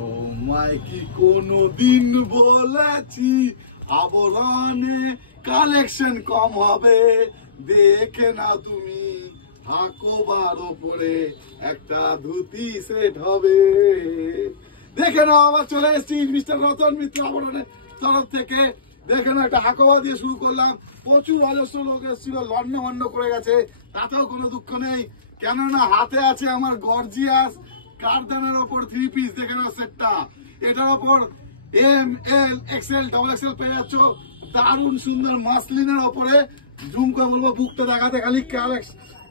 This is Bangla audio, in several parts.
তোমায় কি কোনোদিন বলেছি আবরণে কালেকশন কম হবে? দেখে না তুমি হাকোবার ওপরে একটা ধুতি সেট হবে। দেখে নাও, আবার চলে এসেছি মিস্টার রতন মিত্র আবরণের তরফ থেকে। দেখে না, একটা হাকোবা দিয়ে শুরু করলাম। প্রচুর অজস্র লোক এসেছিল, লন্ড করে গেছে, তাতেও কোনো দুঃখ নেই, কেননা হাতে আছে আমার গর্জিয়াস কারদানের ওপর 3 পিস। দেখে নাও সেটটা, এটার ওপর ML XL ডাবল XL পেয়ে যাচ্ছ দারুণ সুন্দর মাসলিনের ওপরে। জুম করে বলবো বুকটা দেখাতে, খালি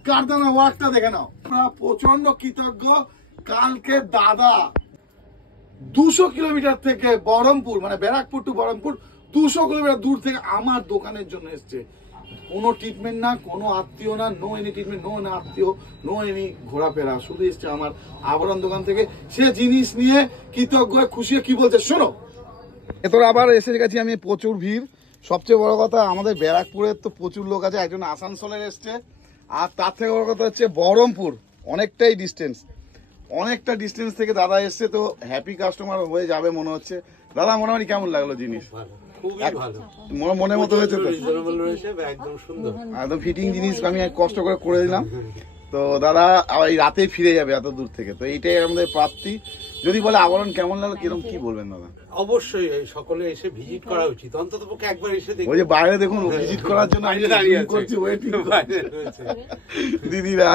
কারদানা ওয়ার্কটা দেখে নাও। প্রচন্ড কৃতজ্ঞ, কালকে দাদা 200 কিলোমিটার থেকে বহরমপুর, মানে ব্যারাকপুর টু বহরমপুর 200 কিলোমিটার দূর থেকে আমার দোকানের জন্য এসছে। কোনো ট্রিটমেন্ট না, কোনো আত্মীয় না, নো এনি ট্রিটমেন্ট, নো না আত্মীয়, নো এনি ঘোরাফেরা, শুধু এসছে আমার আবরণ দোকান থেকে। সে জিনিস নিয়ে কৃতজ্ঞ, খুশি। কি বলছে শোনো। এরপর আবার এসে গেছি আমি, প্রচুর ভিড়। সবচেয়ে বড় কথা, আমাদের ব্যারাকপুরের তো প্রচুর লোক আছে, একজন আসানসোলের এসছে, আর তার থেকে বড় কথা হচ্ছে বহরমপুর অনেকটাই অনেকটা ডিস্টেন্স থেকে দাদা এসছে। তো হ্যাপি কাস্টমার হয়ে যাবে মনে হচ্ছে। দাদা মোটামুটি কেমন লাগলো জিনিস? মনের মতো হয়েছে তো, একদম ফিটিং জিনিস আমি কষ্ট করে দিলাম। তো দাদা আবার এই রাতে ফিরে যাবে এত দূর থেকে, তো এইটাই আমাদের প্রাপ্তি। যদি বলে আবরণ কেমন লাগলো, কিরকম কি বলবেন দাদা? অবশ্যই সকলে এসে ভিজিট করা উচিত, অন্তত পক্ষে একবার এসে দেখুন। ওই যে বাইরে দেখুন ভিজিট করার জন্য করছি, ওয়েটিং দিদিরা।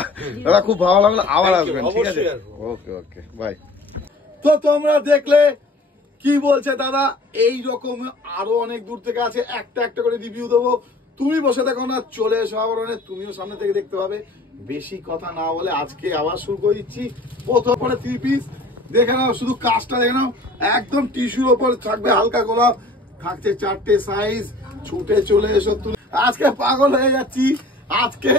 দাদা খুব ভালো লাগলো, আবার আসবেন, ঠিক আছে? Okay bye. তো তোমরা দেখলে কি বলছে দাদা, এই রকম আরো অনেক দূর থেকে আছে, একটা করে রিভিউ দেবো। তুমি বসে দেখো না, চলে এসো আবরণে, তুমিও সামনে থেকে দেখতে পাবে। বেশি কথা না বলে আজকে আবার শুরু করে দিচ্ছি। প্রথম পরে 3 পিস দেখে নাও, শুধু কাজটা দেখে নাও, একদম টিস্যুর ওপর থাকবে, হালকা গোলাপ থাকছে, 4টে সাইজ। ছুটে চলে এসো তুমি। আজকে পাগল হয়ে যাচ্ছি, আজকে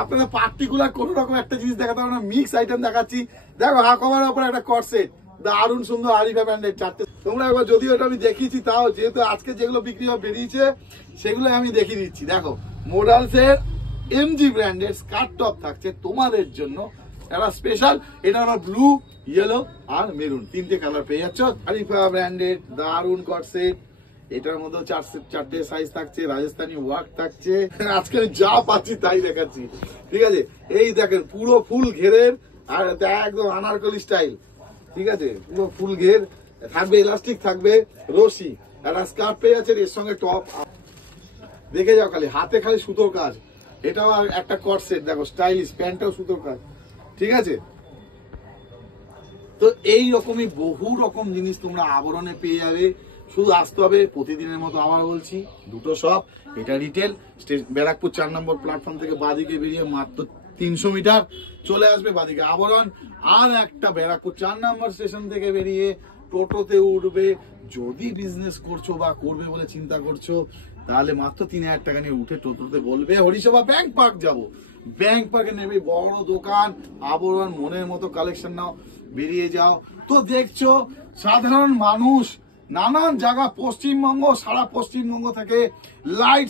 আপনাদের পার্টিকুলার কোন রকম একটা জিনিস দেখাতে হবে না, মিক্স আইটেম দেখাচ্ছি। দেখো হাকোবার ওপর একটা কটসেট, দারুণ সুন্দর আরিফা ব্র্যান্ডের 4টে। তোমরা একবার, যদিও এটা আমি দেখিয়েছি, তাও যেহেতু আজকে যেগুলো বিক্রি হয়ে বেরিয়েছে সেগুলো আমি দেখিয়ে দিচ্ছি। দেখো মোডালস এর MG ব্র্যান্ডের স্কার্ট টপ থাকছে তোমাদের জন্য, একটা স্পেশাল। এটা আমার ব্লু, ইয়েলো আর মেরুন 3টে কালার পেয়ে যাচ্ছ। আরিফা ব্র্যান্ডের দারুণ কটসেট, এটার মধ্যে 4টে সাইজ থাকছে, রাজস্থানী ওয়ার্ক থাকছে। আজকে আমি যা পাচ্ছি তাই দেখাচ্ছি, ঠিক আছে? এই দেখেন পুরো ফুল ঘেরের, আর একদম আনারকলি স্টাইল, ঠিক আছে? পুরো ফুল ঘের থাকবে, ইলাস্টিক থাকবে, রশি, একটা স্কার্ট পেয়ে যাচ্ছে, এর সঙ্গে টপ। দেখে যাও, খালি হাতে খালি সুতোর কাজ। এটাও আর একটা কট সেট, দেখো স্টাইলিশ, প্যান্টটাও সুতোর কাজ, ঠিক আছে? তো এই রকমই বহু রকম জিনিস তোমরা আবরণে পেয়ে যাবে, শুধু আসতে হবে। প্রতিদিনের মতো আবার বলছি, দুটো শপ, এটা রিটেল, ব্যারাকপুর 4 নম্বর প্ল্যাটফর্ম থেকে বাদিকে বেরিয়ে মাত্র 300 মিটার চলে আসবে বাদিকে আবরণ। আর একটা ব্যারাকপুর 4 নম্বর স্টেশন থেকে বেরিয়ে টোটোতে উঠবে। যদি বিজনেস করছো বা করবে বলে চিন্তা করছো, তাহলে মাত্র 3000 টাকা নিয়ে উঠে টোটোতে বলবে হরিসভা ব্যাংক পার্ক যাবো। ব্যাংক পার্কে নেবে, বড় দোকান আবরণ, মনের মতো কালেকশন নাও, বেরিয়ে যাও। তো দেখছো সাধারণ মানুষ নানান জায়গা, পশ্চিমবঙ্গ, সারা পশ্চিমবঙ্গ থেকে লাইট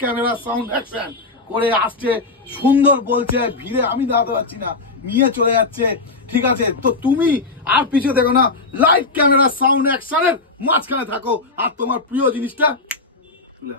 ক্যামেরা সাউন্ড অ্যাকশন করে আসছে, সুন্দর বলছে, ভিড়ে আমি দাঁড়াতে পারছি না, নিয়ে চলে যাচ্ছে, ঠিক আছে? তো তুমি আর পিছিয়ে দেখো না, লাইট ক্যামেরা সাউন্ড অ্যাকশনের মাঝখানে থাকো, আর তোমার প্রিয় জিনিসটা তুলে